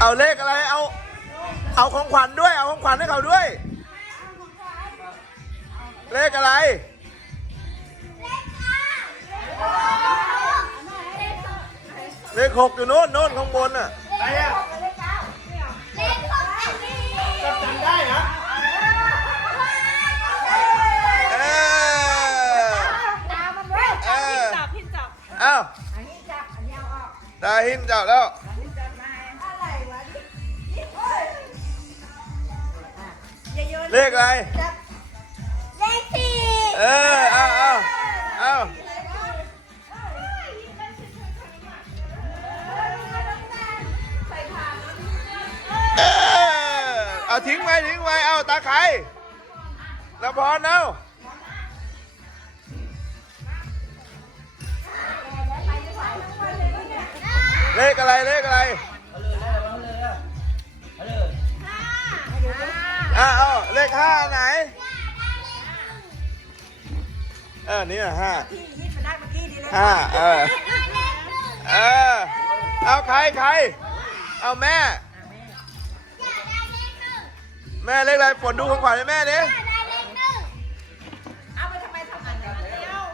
เอาเลขอะไร เอา เอาของขวัญด้วย เอาของขวัญให้เขาด้วย เลขอะไร เลขหกอยู่โน่นโน่นข้างบนน่ะ ใครอะก็จำได้เหรอเออเออจับพินจับเอ้าตาหินจับแล้ว เลขอะไรเออเอาเอาเอาเออเอาทิ้งไว้ทิ้งไว้เอาตาใครละพรเอาเลขอะไรเลขอะไร เออนี่ห้าห้าเออเออเอาใครใครเอาแม่ แม่เลขอะไรฝนดูของขวัญให้แม่ดิเอาไปทำไมทำอันเดียว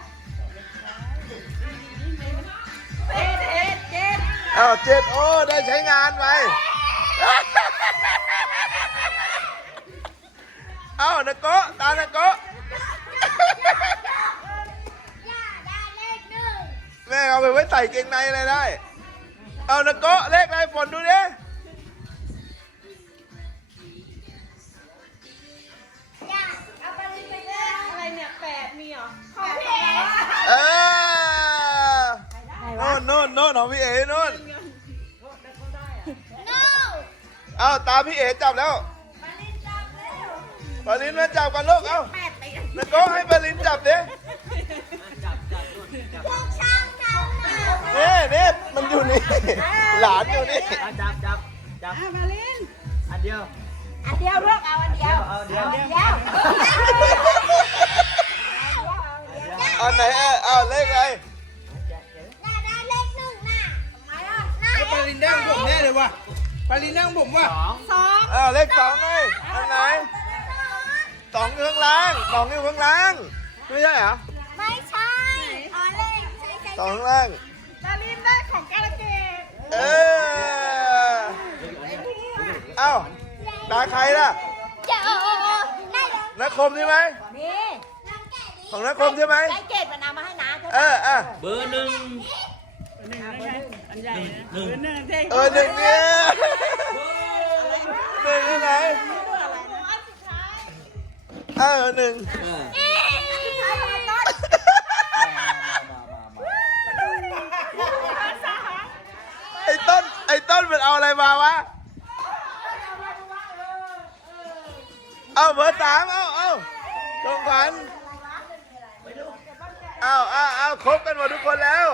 เจ็ดเจ็ดเจ็ดเอาเจ็ดโอ้ได้ใช้งานไปเอานะโกะตานะโก แม่เอาไปไว้ใส่เกงในอะไรได้ เอานะโกะเลขอะไรฝนดูดิอะไรเนี่ยแปดมีเหรอของพี่เออโน่นโน่นโน่นของพี่เอ๋โน่นเอาตาพี่เอ๋จับแล้วปาลินมาจับกันลูกเอาแปดไปนะโกะให้ปาลินจับดิ หลานอยู่นี่อะจับจับจับมาลินอันเดียว อันเดียวเลือกเอาอันเดียวเอาเดียวเดียวอันไหนเออเอาเลขอะไรปาลินได้ของผมแน่เลยว่ะปาลินได้ของผมว่ะสองสองเอาเลขสองไงอันไหนสองอยู่ข้างล่างสองอยู่ข้างล่างไม่ใช่เหรอไม่ใช่อ๋อเลขใช่ใช่สองข้างล่างมาลิน เออเอ้าตาใครล่ะเจ้าได้แล้วนักคมใช่ไหมนี่น้องแกะดิของนักคมใช่ไหมได้เกตมานำมาให้น้าใช่ไหมเอออะเบอร์หนึ่งอันใหญ่นะหนึ่งหนึ่งเท่เออหนึ่งเนี่ยหนึ่งที่ไหนเออหนึ่ง เออ อ้ต้นไอ้ต้นมันเอาอะไรมาวะ เอาเบอร์สามเอาเอาตรงขันเอาเอาเอาครบกันหมดทุกคนแล้ว